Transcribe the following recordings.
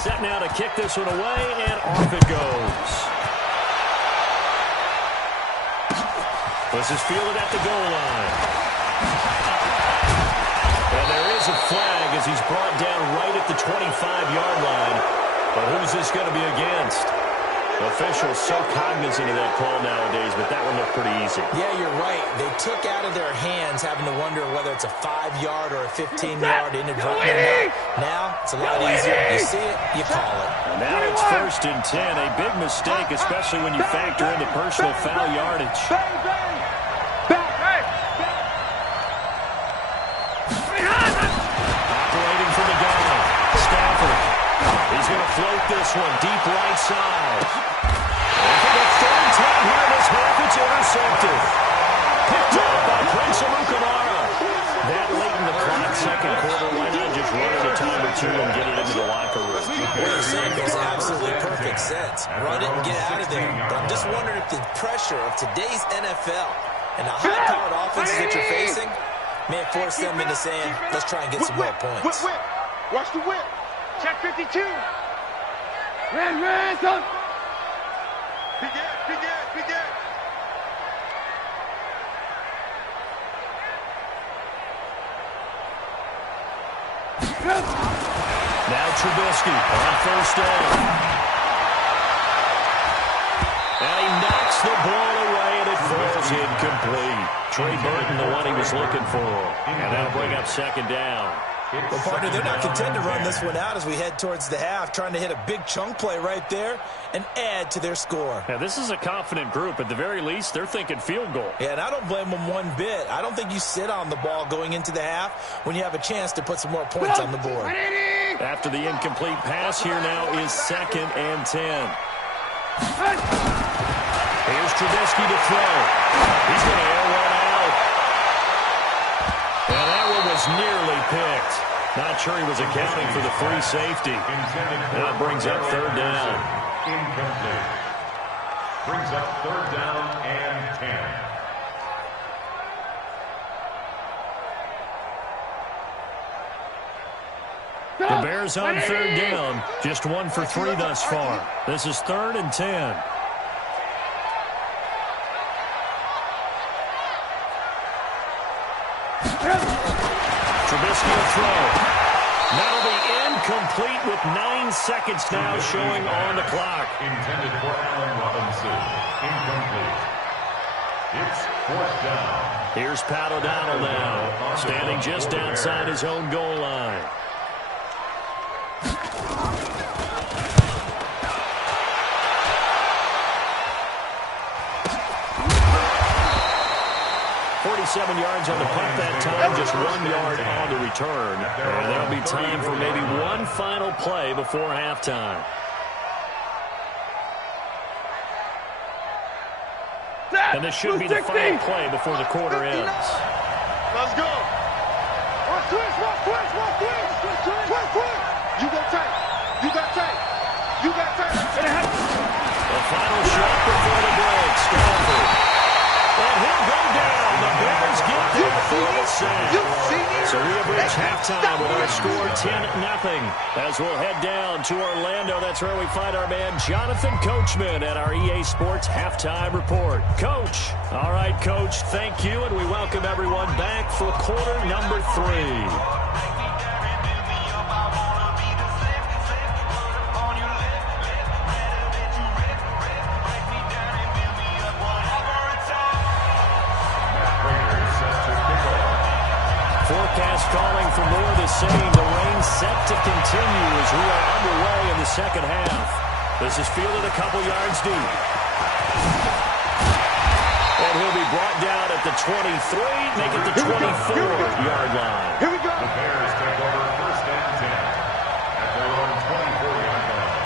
Set now to kick this one away, and off it goes. This is fielded at the goal line. And there is a flag as he's brought down right at the 25-yard line. But who's this going to be against? Officials so cognizant of that call nowadays, but that one looked pretty easy. Yeah, you're right. They took out of their hands having to wonder whether it's a 5-yard or a 15-yard inadvertent. Now, it's a lot easier. You see it, you call it. And now it's 1st and 10. A big mistake, especially when you factor in the personal foul yardage. Operating from the gun. Stafford. He's going to float this one deep right side. And for the third time here in this half, it's intercepted. Picked up by Prince Amukamara. That late in the clock, second quarter, why not just run it a time or two and get it into the locker room? What you're saying makes absolutely perfect sense. Run it and get out of there. But I'm just wondering if the pressure of today's NFL and the high-powered offenses that you're facing may force them into saying, let's try and get some more points. Whip. Watch the whip. Check 52. Ran, son. Big ass. Now Trubisky on 1st down. And he knocks the ball away, and it falls incomplete. Trey Burton, the one he was looking for. And that'll bring up 2nd down. Well, partner, they're not content to run this one out as we head towards the half, trying to hit a big chunk play right there and add to their score. Now, this is a confident group. At the very least, they're thinking field goal. Yeah, and I don't blame them one bit. I don't think you sit on the ball going into the half when you have a chance to put some more points on the board. After the incomplete pass, here now is 2nd and 10. Here's Trubisky to throw. He's going to air one out. And that one was nearly picked. Not sure he was accounting for the free safety. Now it brings up 3rd down. Incomplete. Brings up 3rd down and 10. The Bears on 3rd down. Just 1 for 3 thus far. This is 3rd and 10. Trubisky to throw. That'll be incomplete with 9 seconds now showing on the clock. Intended for Allen Robinson. Incomplete. It's 4th down. Here's Pat O'Donnell now, standing just outside his own goal line. Seven yards on the punt that time, just 1 yard on the return. And there'll be time for maybe one final play before halftime. And this should be the final play before the quarter ends. Let's go. Watch twist. You got tight. The final shot before the break. Stafford. And he'll go down. The Bears get there for the sack. So we abridge halftime with our score 10-0. As we'll head down to Orlando, that's where we find our man Jonathan Coachman at our EA Sports Halftime Report. Coach. All right, Coach, thank you, and we welcome everyone back for quarter number 3. Forecast calling for more of the same. The rain set to continue as we are underway in the second half. This is fielded a couple yards deep. And he'll be brought down at the 23, make it the 24-yard line. Here we go. The Bears take over 1st and 10 at their own 24-yard line.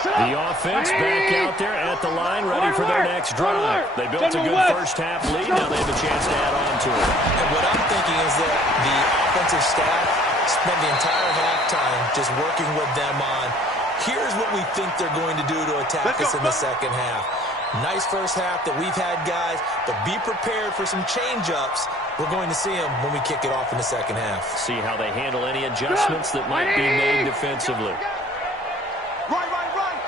The offense back out there at the line, ready for their next drive. They built a good first half lead. Now they have a chance to add on to it. And what I'm thinking is that the offensive staff spent the entire halftime just working with them on, here's what we think they're going to do to attack us in the second half. Nice first half that we've had, guys, but be prepared for some change-ups. We're going to see them when we kick it off in the second half. See how they handle any adjustments that might be made defensively. Right.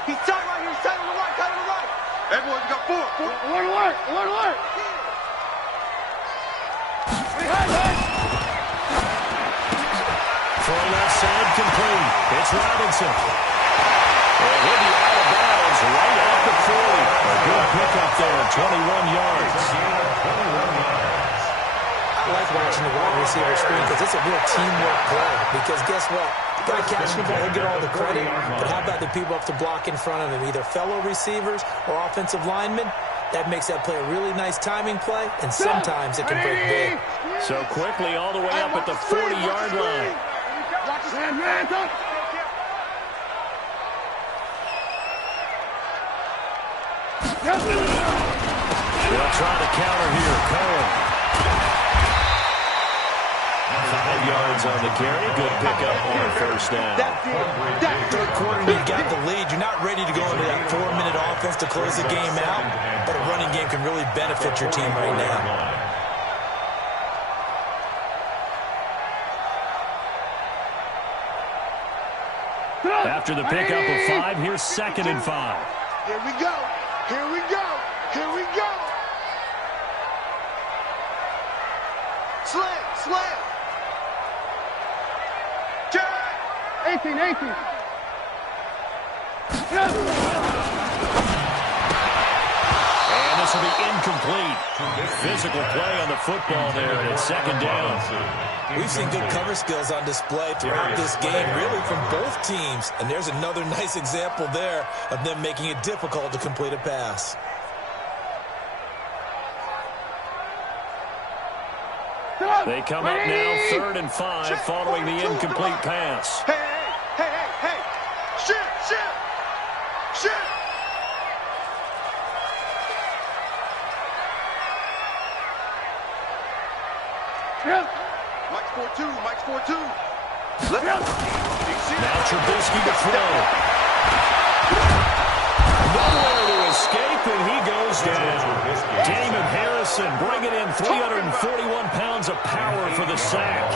He's tight right here. He's tight on the right. Tight on the right. Everyone, you got four. Alert. Throw left side complete. It's Robinson. And he'll be out of bounds right at the 40. A good pickup there, 21 yards. I like watching the wide receiver screen because it's a real teamwork play. Because guess what? The guy catching the ball, he'll get all the credit. But how about the people up to block in front of him, either fellow receivers or offensive linemen? That makes that play a really nice timing play, and sometimes it can break big. So quickly all the way up at the 40-yard line. Watch his hands up. They'll try to counter here. Cohen. 5 yards on the carry. Good pickup on first down. Third quarter, you've got the lead. You're not ready to go into that 4-minute offense to close the game out, but a running game can really benefit your team right now. After the pickup of 5, here's 2nd and 5. Here we go. Slam. Jack. 18. And this will be incomplete. Physical play on the football there, and it's 2nd down. We've seen good cover skills on display throughout this game, really from both teams. And there's another nice example there of them making it difficult to complete a pass. They come up now 3rd and 5 following the incomplete pass. Hey. Shit. Mike's 4-2. Let's go. Now Trubisky to throw. Nowhere to escape, and he goes down. Damon Harrison bringing in 341 pounds of power for the sack.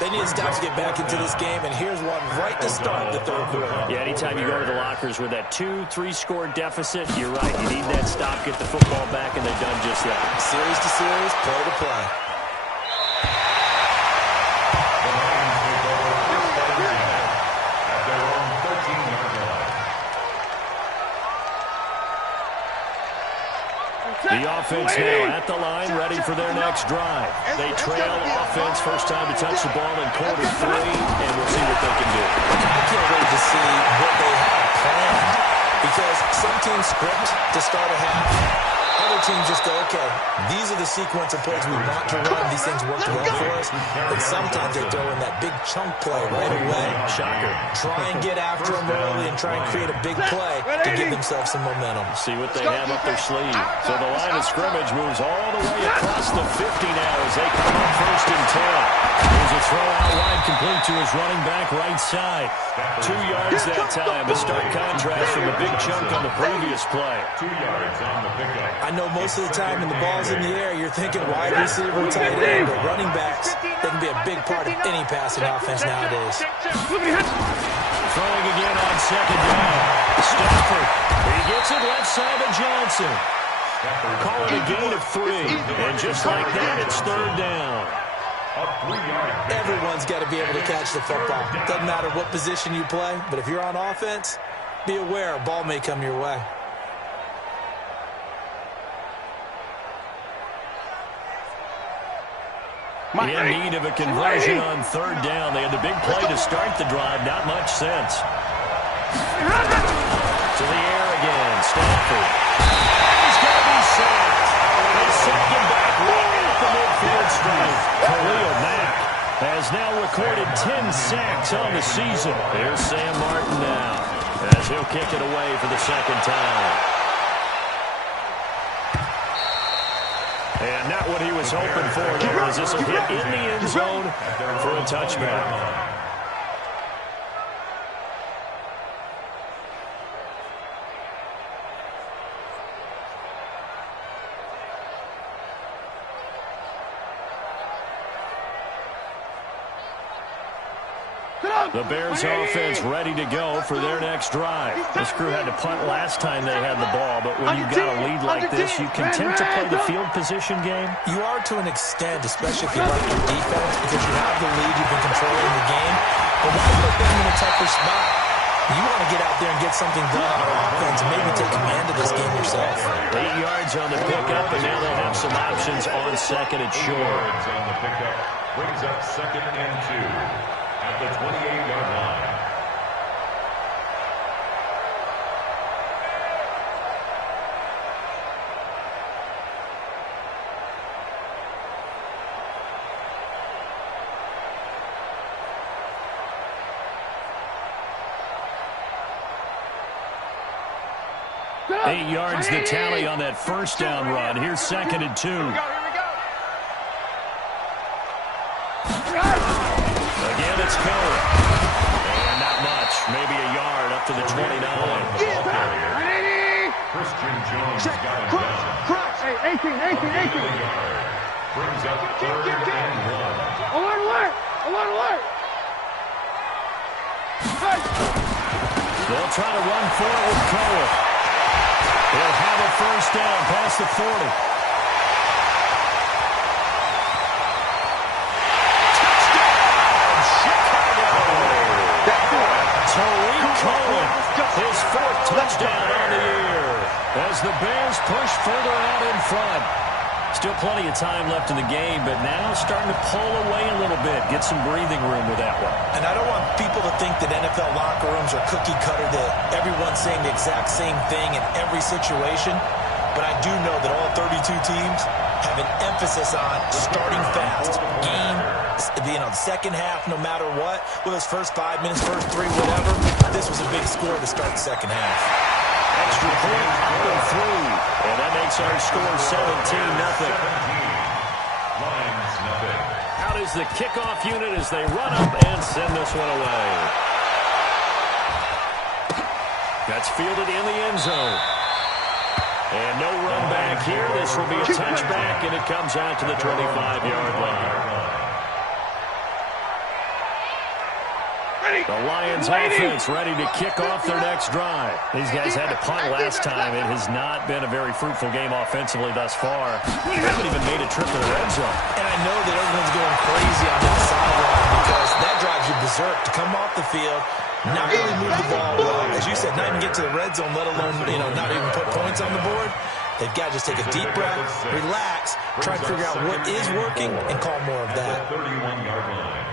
They need to stop to get back into this game, and here's one right to start the third quarter. Yeah, anytime you go to the lockers with that 2-3 score deficit, you're right. You need that stop, get the football back, and they've done just that. Series to series, play to play. The offense now at the line, ready for their next drive. They trail offense, first time to touch the ball in quarter 3, and we'll see what they can do. I can't wait to see what they have planned, because some teams script to start a half. Other teams just go, okay, these are the sequence of plays we want to run. These things work well for us. And sometimes they throw in that big chunk play right away. Shocker. Try and get after them early and try and create a big play to give themselves some momentum. See what they have up their sleeve. So the line of scrimmage moves all the way across the 50 now as they come up 1st and 10. Here's a throw out wide complete to his running back right side. 2 yards that time. A stark contrast from the big chunk on the previous play. 2 yards on the pickup. I know most of the time when the ball's in the air, you're thinking wide receiver, tight end, but running backs, they can be a big part of any passing offense nowadays. Throwing again on 2nd down. Stafford. He gets it left side to Johnson. Call it a gain of 3. And just like that, it's 3rd down. Everyone's got to be able to catch the football. Doesn't matter what position you play, but if you're on offense, be aware a ball may come your way. In need of a conversion on 3rd down. They had the big play to start the drive. Not much sense. To the air again. Stafford. He's going to be sacked. They sack him back right at the midfield stripe. Khalil Mack has now recorded 10 sacks on the season. There's Sam Martin now as he'll kick it away for the 2nd time. And not what he was hoping for there, as this will hit in the end zone for a touchback. The Bears offense ready to go for their next drive. This crew had to punt last time they had the ball, but when you've got a lead like this, you can tend to play the field position game. You are to an extent, especially if you like your defense, because you have the lead, you've been controlling the game. But why put them in a tougher spot? You want to get out there and get something done on offense and maybe take command of this game yourself. 8 yards on the pickup, and now they'll have some options on second and short. 8 yards on the pickup brings up 2nd and 2 at the 28-yard line. Eight yards the tally on that first down run. Here's 2nd and 2. Here we go. Again, it's Cole. And not much. Maybe a yard up to the 29. Christian Jones got it done. Hey, 18. Brings up 3rd and 1. Alert. They'll try to run for it with Cole. They'll have a first down past the 40. Touchdown, Chicago! Tariq Cohen, his 4th touchdown on the year as the Bears push further out in front. Still plenty of time left in the game, but now starting to pull away a little bit, get some breathing room with that one. And I don't want people to think that NFL locker rooms are cookie cutter, that everyone's saying the exact same thing in every situation. But I do know that all 32 teams have an emphasis on starting fast. Game, the second half, no matter what, whether it's first 5 minutes, first 3, whatever. This was a big score to start the second half. Extra point coming through, and that makes our score 17-0. Lions nothing. Out is the kickoff unit as they run up and send this one away. That's fielded in the end zone. And no run back here. This will be a touchback, and it comes out to the 25-yard line. The Lions offense ready to kick off their next drive. These guys had to punt last time. It has not been a very fruitful game offensively thus far. They haven't even made a trip to the red zone. And I know that everyone's going crazy on that sideline because that drives you berserk to come off the field, not really move the ball well. As you said, not even get to the red zone, let alone, not even put points on the board. They've got to just take a deep breath, relax, try to figure out what is working, and call more of that. 31-yard line.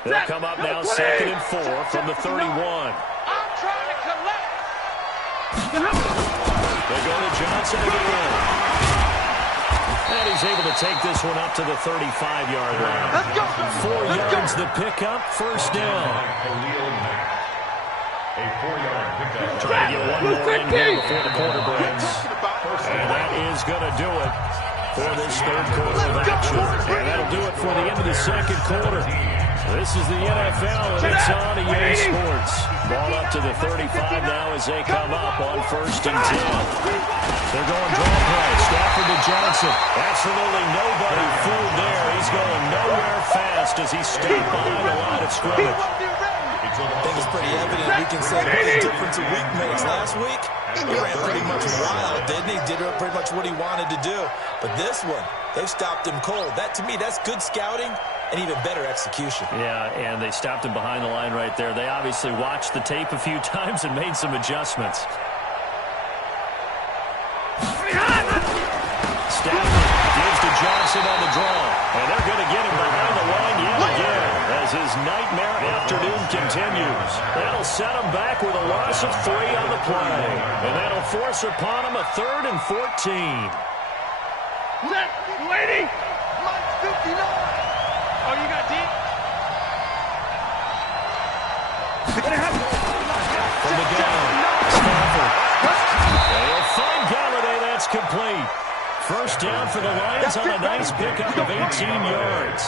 They'll come up now 2nd and 4 from the 31. I'm trying to collect. They go to Johnson again. And he's able to take this one up to the 35-yard line. Let's go. 4 yards the pickup, first down. A 4-yard pickup. Trying to get one more in here before the quarter breaks. And that is going to do it for this third quarter of action. And that'll do it for the end of the second quarter. This is the NFL, and it's on EA Sports. Ball up to the 35 now as they come up on 1st and 10. They're going draw play. Stafford to Johnson. Absolutely nobody fooled there. He's going nowhere fast as he stepped behind the line of scrimmage. I think it's pretty evident. We can say what the difference a week makes. Last week, he ran pretty much wild, didn't he? Did pretty much what he wanted to do. But this one, they've stopped him cold. That, to me, that's good scouting and even better execution. Yeah, and they stopped him behind the line right there. They obviously watched the tape a few times and made some adjustments. Stafford gives to Johnson on the draw, and they're going to get him behind the line yet again as his nightmare afternoon continues. That'll set him back with a loss of 3 on the play, and that'll force upon him a 3rd and 14. Set, lady. Mike 59. Oh, you got deep? From the gun, Stafford. They'll find Galladay. That's complete. First down for the Lions on a nice pickup of 18 yards.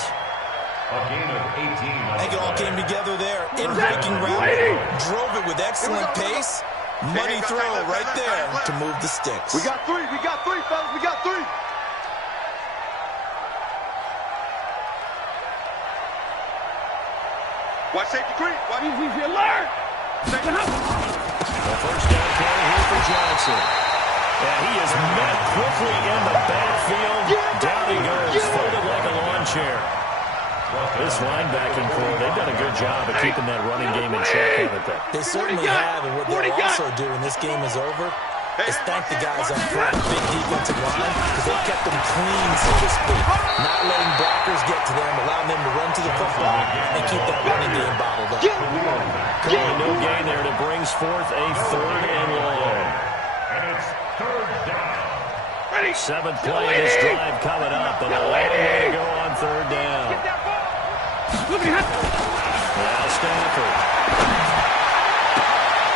A gain of 18. I think it all came together there. In-breaking route, drove it with excellent pace. Money throw right there to move the sticks. We got 3, fellas. We got 3. Watch safety creep. Watch. We alert. The first down carry here for Johnson. And he is met quickly in the backfield. Down he goes, folded like a lawn chair. This linebacking core, they've done a good job of keeping that running game in check, haven't they? They certainly have, and what they'll also do when this game is over is thank the guys up front, big defensive line, because they've kept them clean, so to speak. Not letting blockers get to them, allowing them to run to the football and keep that running game bottled up. Calling no gain there, and it brings forth a 3rd and long. And it's 3rd down. 7th play of this drive coming up, and a long way to go on 3rd down. Now Stafford.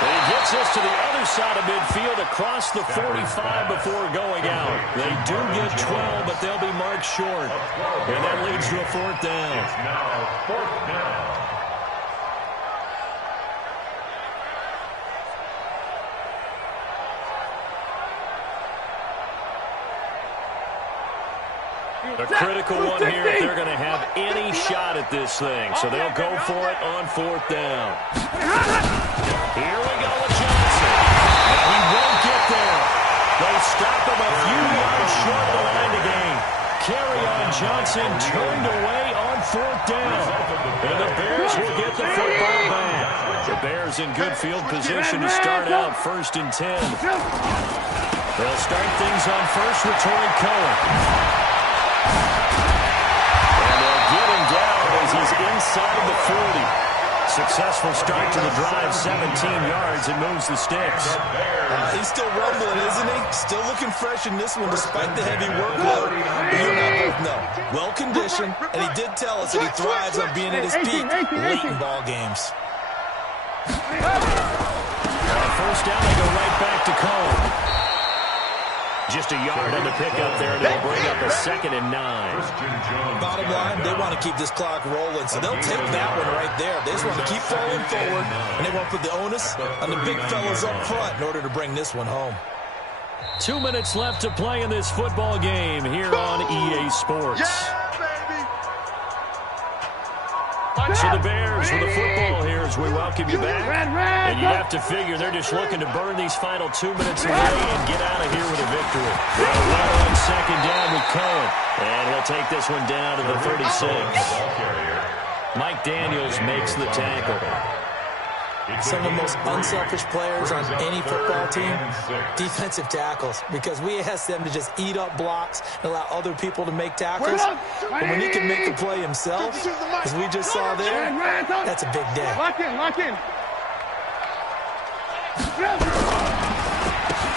And he gets us to the other side of midfield across the 45 before going out. They do get 12, but they'll be marked short. And that leads to a 4th down. It's now 4th down. A critical one here if they're going to have any shot at this thing. So they'll go for it on 4th down. Here we go with Johnson. And he won't get there. They stop him a few yards short of the line to gain. Carry on Johnson turned away on 4th down. And the Bears will get the football back. The Bears in good field position to start out 1st and 10. They'll start things on first with Torrey Cohen. And they'll get him down as he's inside the 40. Successful start to the drive, 17 yards, and moves the sticks. He's still rumbling, isn't he? Still looking fresh in this one despite the heavy workload. You and I both know. Well-conditioned, and he did tell us that he thrives on being at his peak late in ball games. On 1st down, they go right back to Cohen. Just a yard on the pickup there, and it'll bring up a 2nd and 9. Bottom line, they want to keep this clock rolling, so they'll take that one right there. They just want to keep flowing forward, and they want to put the onus on the big fellas up front in order to bring this one home. 2 minutes left to play in this football game here on EA Sports. So the Bears with the football here as we welcome you back. And you have to figure they're just looking to burn these final 2 minutes away and get out of here with a victory. They'll run on 2nd down with Cohen. And he'll take this one down to the 36. Mike Daniels makes the tackle. Some of the most unselfish players on any football team, defensive tackles, because we ask them to just eat up blocks and allow other people to make tackles. But when he can make the play himself, as we just saw there, that's a big day. Lock in.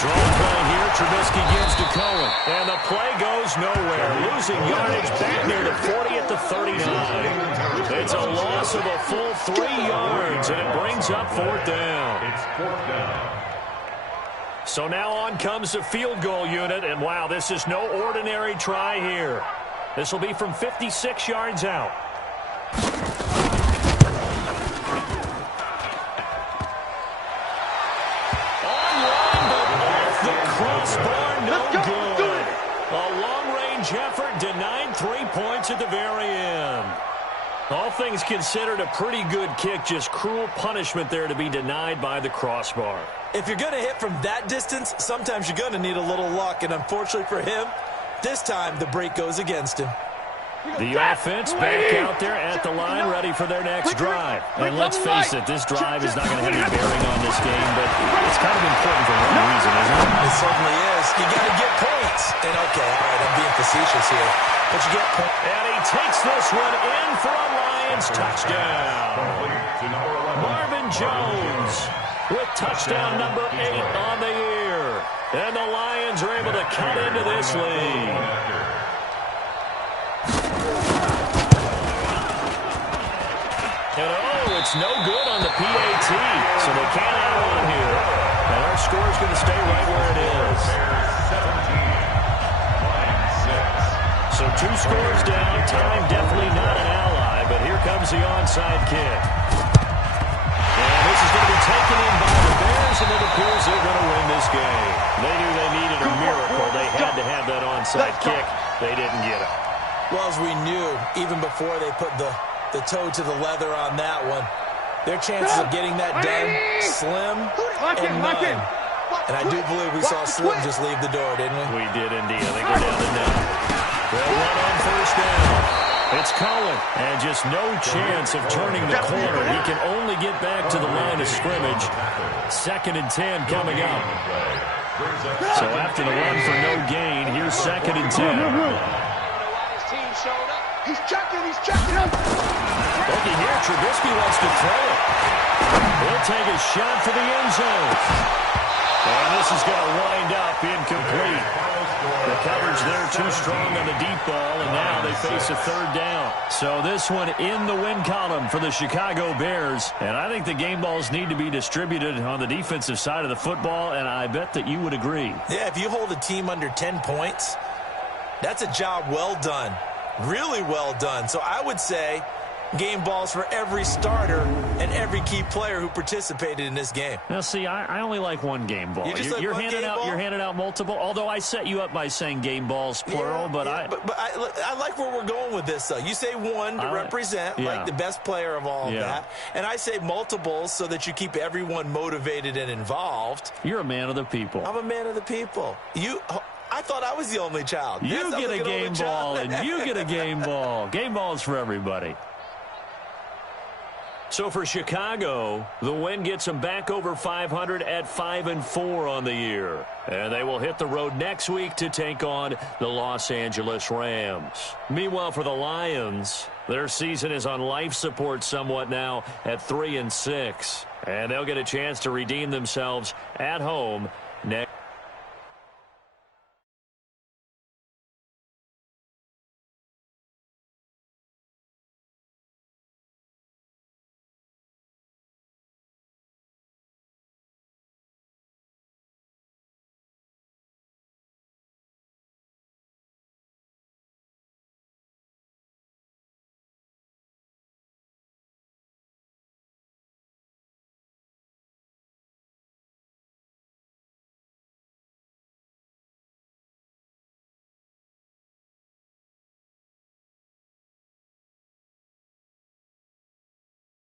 Draw play here, Trubisky gives to Cohen. And the play goes nowhere. Losing yardage back near the 40 at the 39. It's a loss of a full 3 yards, and it brings up 4th down. It's 4th down. So now on comes the field goal unit, and wow, this is no ordinary try here. This will be from 56 yards out. Crossbar, no good. A long-range effort denied 3 points at the very end. All things considered, a pretty good kick, just cruel punishment there to be denied by the crossbar. If you're going to hit from that distance, sometimes you're going to need a little luck, and unfortunately for him, this time the break goes against him. The offense back out there at the line, ready for their next drive. And let's face it, this drive is not going to have any bearing on this game, but it's kind of important for one reason, isn't it? It certainly is. You got to get points. And okay, all right, I'm being facetious here, but you get points. And he takes this one in for a Lions touchdown. Marvin Jones with touchdown number 8 on the year. And the Lions are able to cut into this lead. And oh, it's no good on the PAT, so they can't add on here. And our score is going to stay right where it is. 17, 6. So 2 scores down. Time definitely not an ally, but here comes the onside kick. And this is going to be taken in by the Bears, and it appears they're going to win this game. They knew they needed a miracle. They had to have that onside kick. They didn't get it. Well, as we knew, even before they put the the toe to the leather on that one. Their chances of getting that done, slim and none. And I do believe we saw Slim just leave the door, didn't we? We did indeed. I think we're down to none. They'll run on first down. It's Cohen, and just no chance of turning the corner. He can only get back to the line of scrimmage. 2nd and 10 coming up. So after the run for no gain, here's 2nd and 10. He's checking. Looking here, Trubisky wants to throw it. He'll take a shot for the end zone. And this is going to wind up incomplete. The coverage there too strong on the deep ball, and now they face a 3rd down. So this one in the win column for the Chicago Bears. And I think the game balls need to be distributed on the defensive side of the football, and I bet that you would agree. Yeah, if you hold a team under 10 points, that's a job well done. Really well done. So I would say game balls for every starter and every key player who participated in this game. Now, see, I only like one game ball. You're handing out multiple. Although I set you up by saying game balls plural, but I like where we're going with this. Though you say one to represent like the best player of all of that, and I say multiples so that you keep everyone motivated and involved. You're a man of the people. I'm a man of the people. I thought I was the only child. You get a game ball, and you get a game ball. Game balls for everybody. So for Chicago, the win gets them back over 500 at 5-4 on the year. And they will hit the road next week to take on the Los Angeles Rams. Meanwhile, for the Lions, their season is on life support somewhat now at 3-6. And they'll get a chance to redeem themselves at home next.